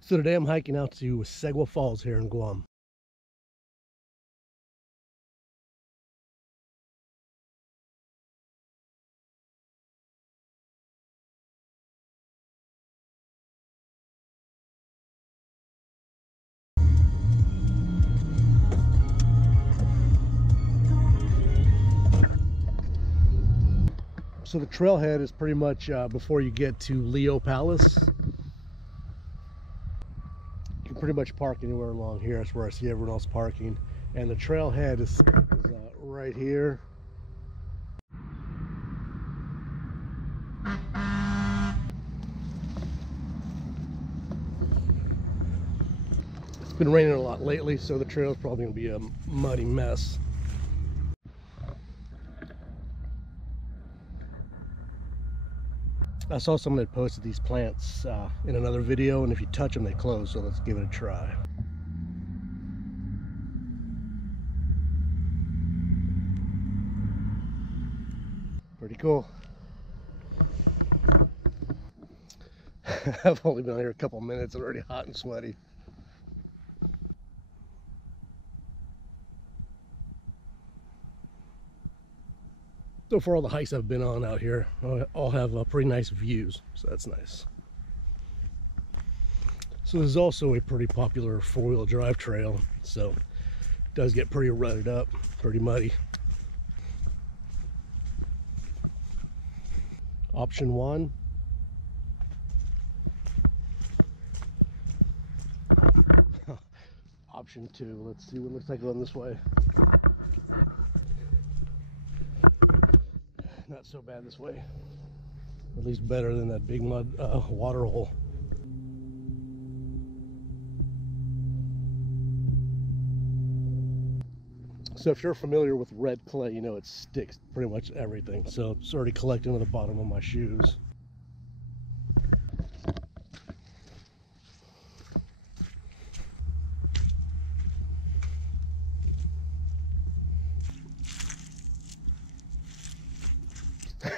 So today I'm hiking out to Sigua Falls here in Guam. So the trailhead is pretty much before you get to Leo Palace. You can pretty much park anywhere along here. That's where I see everyone else parking. And the trailhead is right here. It's been raining a lot lately, so the trail is probably going to be a muddy mess. I saw someone that posted these plants in another video, and if you touch them, they close, so let's give it a try. Pretty cool. I've only been here a couple minutes, I'm already hot and sweaty. So for all the hikes I've been on out here, all have pretty nice views, so that's nice. So this is also a pretty popular four-wheel drive trail, so it does get pretty rutted up, pretty muddy. Option 1. Option 2, let's see what it looks like going this way. Not so bad this way. At least better than that big mud water hole. So if you're familiar with red clay, you know it sticks pretty much everything. So it's already collecting to the bottom of my shoes.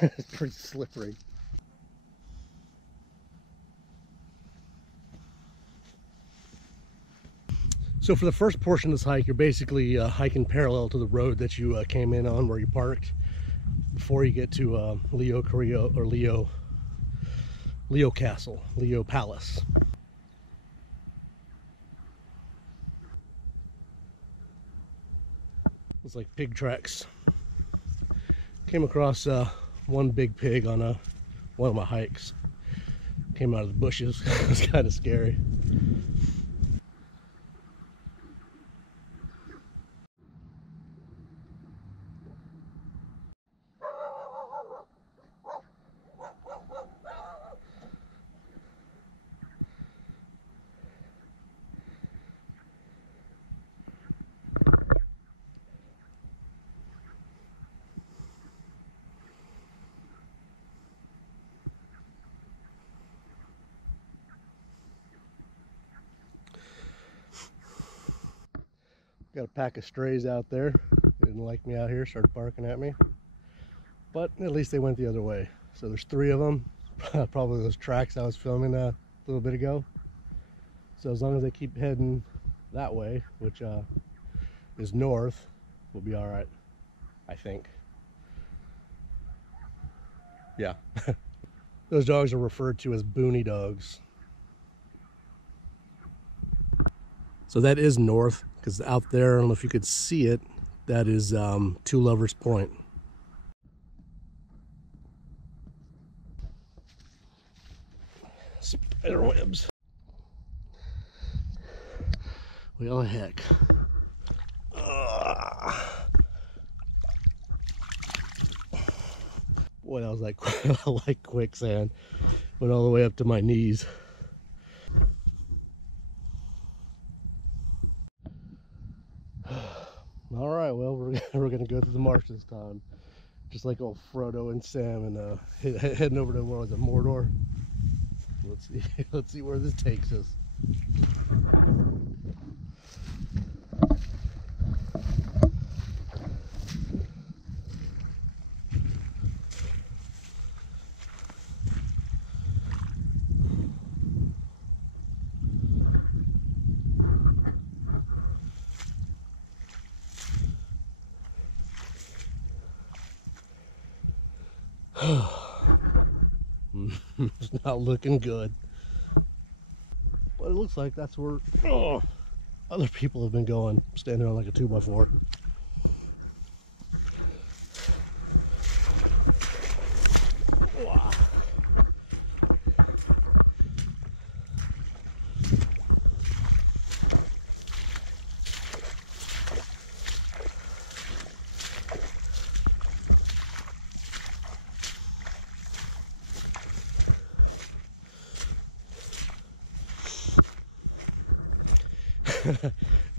It's pretty slippery. So for the first portion of this hike, you're basically hiking parallel to the road that you came in on where you parked before you get to Leo Castle, Leo Palace. It's like pig tracks. Came across one big pig on one of my hikes. Came out of the bushes. It was kind of scary. Got a pack of strays out there. They didn't like me out here, started barking at me. But at least they went the other way. So there's 3 of them. Probably those tracks I was filming a little bit ago. So as long as they keep heading that way, which is north, we'll be all right, I think. Yeah. Those dogs are referred to as boony dogs. So that is north, because out there, I don't know if you could see it, that is Two Lovers Point. Spider webs. Well, heck. Boy, that was like quicksand. Went all the way up to my knees. All right, well, we're gonna go through the marsh this time, just like old Frodo and Sam, and heading over to, what was it, Mordor? Let's see where this takes us. It's not looking good. But it looks like that's where other people have been going, standing on like a 2x4. Wow.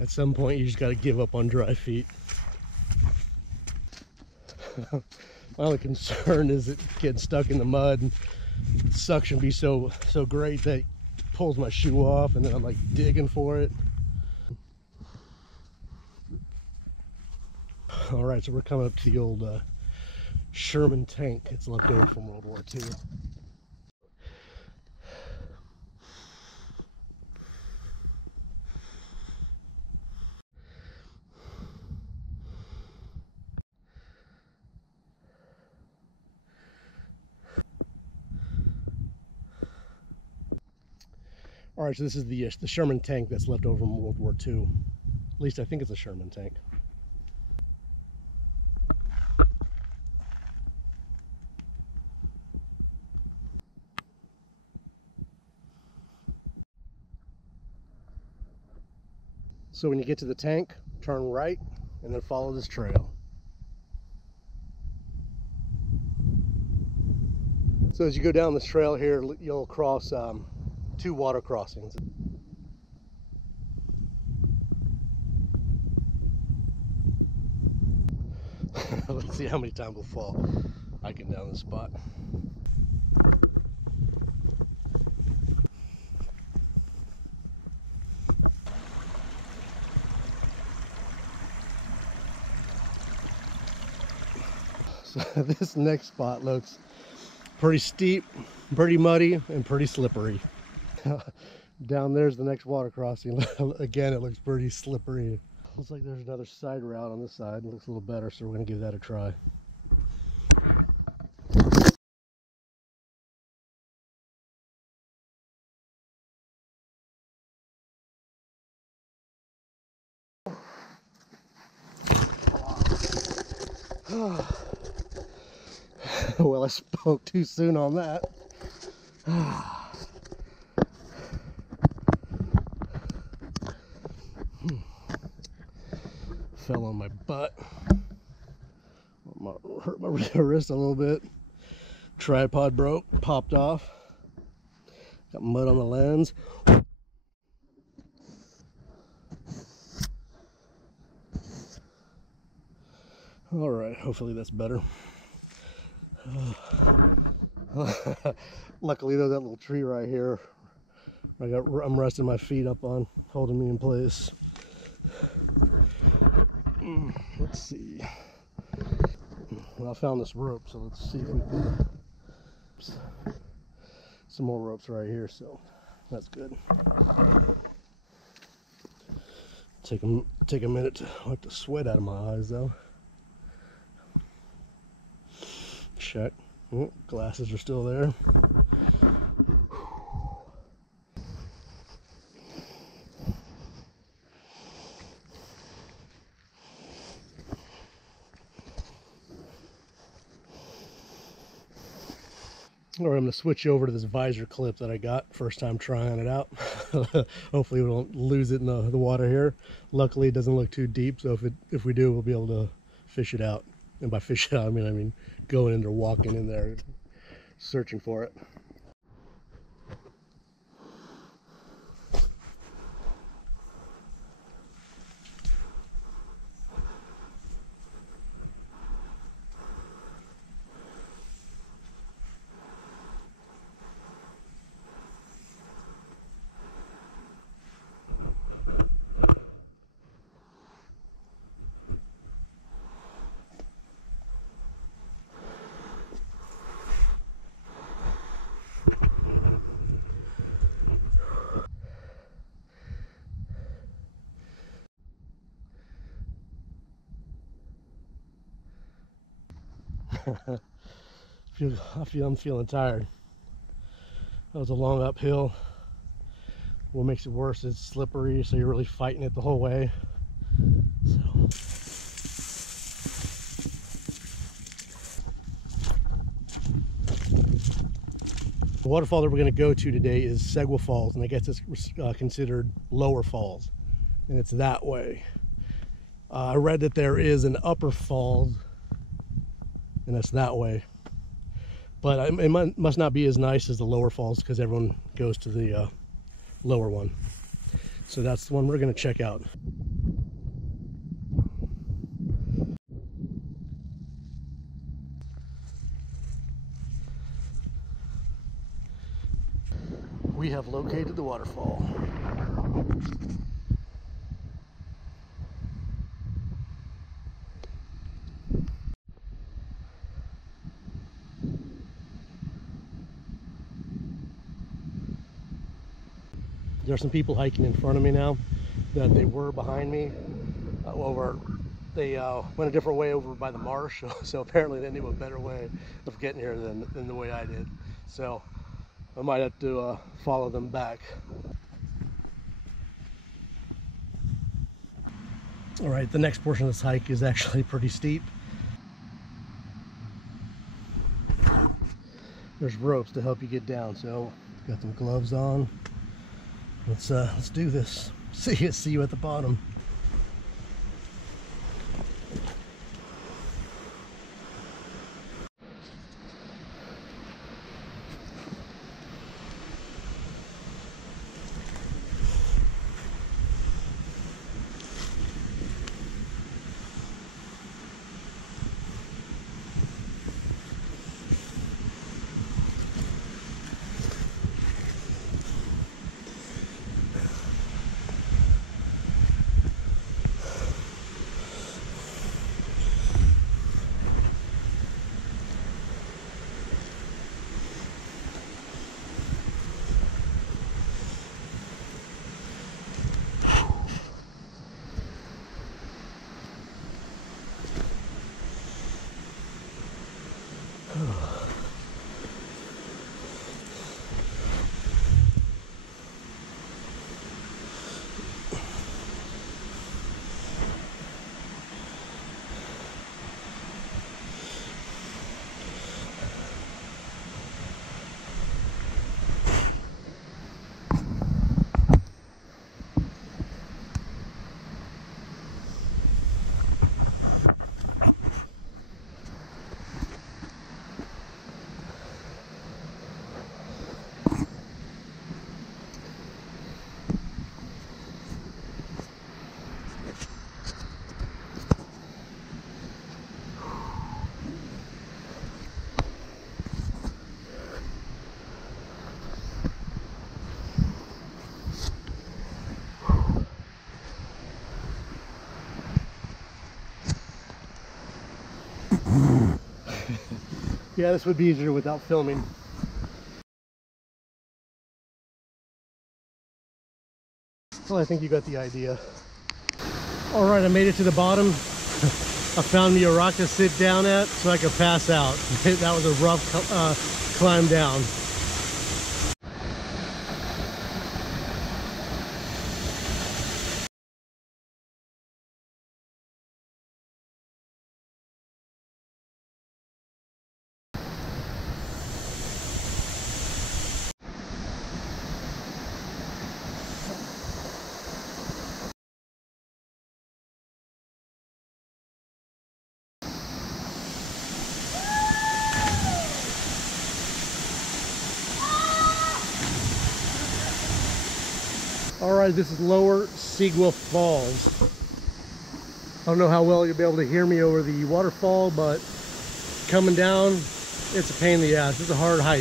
At some point, you just got to give up on dry feet. My only concern is it getting stuck in the mud, and suction be so great that it pulls my shoe off, and then I'm like digging for it. All right, so we're coming up to the old Sherman Tank. It's left over from World War II. All right, so this is the Sherman Tank that's left over from World War II. At least I think it's a Sherman Tank. So when you get to the tank, turn right and then follow this trail. So as you go down this trail here, you'll cross 2 water crossings. Let's see how many times we'll fall hiking down this spot. So this next spot looks pretty steep, pretty muddy, and pretty slippery. Down there's the next water crossing. Again, it looks pretty slippery. Looks like there's another side route on this side. It looks a little better, so we're going to give that a try. Well, I spoke too soon on that. Fell on my butt. Hurt my wrist a little bit. Tripod broke, popped off. Got mud on the lens. All right, hopefully that's better. Luckily though, that little tree right here, I'm resting my feet up on, holding me in place. Let's see. Well, I found this rope, so let's see if we can. Some more ropes right here, so that's good. Take a minute to wipe the sweat out of my eyes though. Check. Oh, glasses are still there. Or I'm going to switch over to this visor clip that I got first time trying it out. Hopefully we don't lose it in the water here. Luckily it doesn't look too deep, so if we do, we'll be able to fish it out. And by fish it out, I mean going in there, walking in there, searching for it. I'm feeling tired. That was a long uphill. What makes it worse is it's slippery, so you're really fighting it the whole way. So. The waterfall that we're going to go to today is Sigua Falls, and I guess it's considered lower falls, and it's that way. I read that there is an upper falls, and that's that way. But it must not be as nice as the lower falls because everyone goes to the lower one. So that's the one we're going to check out. We have located the waterfall. There are some people hiking in front of me now that they were behind me. They went a different way over by the marsh, so apparently they knew a better way of getting here than the way I did. So I might have to follow them back. All right, the next portion of this hike is actually pretty steep. There's ropes to help you get down, so got some gloves on. Let's do this. See you at the bottom. Yeah, this would be easier without filming. Well, I think you got the idea. All right, I made it to the bottom. I found me a rock to sit down at so I could pass out. That was a rough climb down. Alright, this is lower Sigua Falls. I don't know how well you'll be able to hear me over the waterfall, but coming down, it's a pain in the ass. It's a hard hike.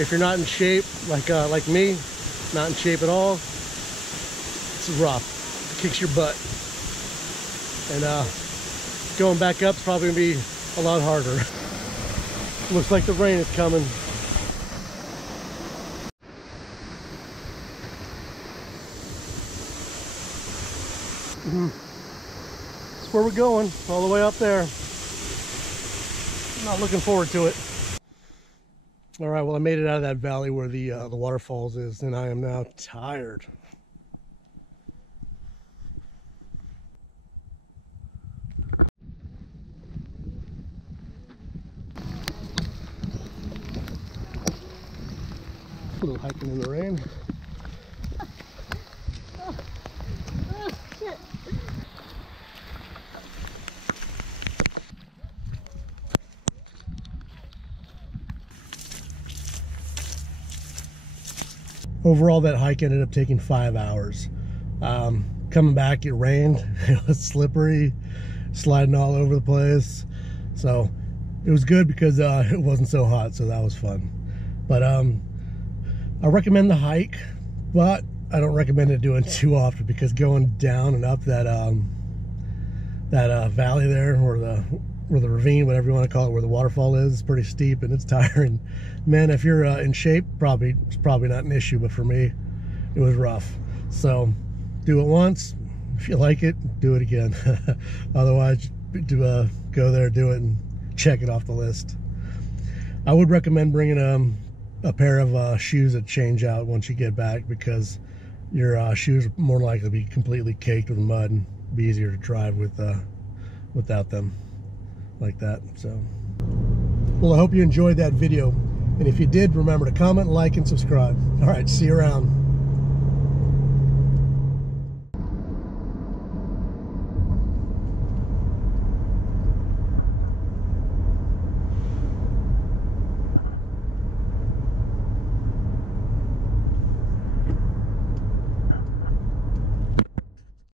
If you're not in shape, like me, not in shape at all, it's rough. It kicks your butt. And going back up is probably going to be a lot harder. Looks like the rain is coming. That's where we're going, all the way up there. Not looking forward to it. All right, well, I made it out of that valley where the waterfalls is, and I am now tired. A little hiking in the rain. Shit. Overall, that hike ended up taking 5 hours. Coming back, it rained. It was slippery, sliding all over the place. So it was good because it wasn't so hot, so that was fun. But I recommend the hike, but I don't recommend it doing too often, because going down and up that valley there, or the ravine, whatever you want to call it, where the waterfall is pretty steep and it's tiring. Man, if you're in shape, it's probably not an issue, but for me, it was rough. So do it once. If you like it, do it again. Otherwise, go there, do it, and check it off the list. I would recommend bringing a pair of shoes that change out once you get back, because your shoes are more likely to be completely caked with mud, and be easier to drive without them like that. So, well, I hope you enjoyed that video, and if you did, remember to comment, like, and subscribe. All right, see you around.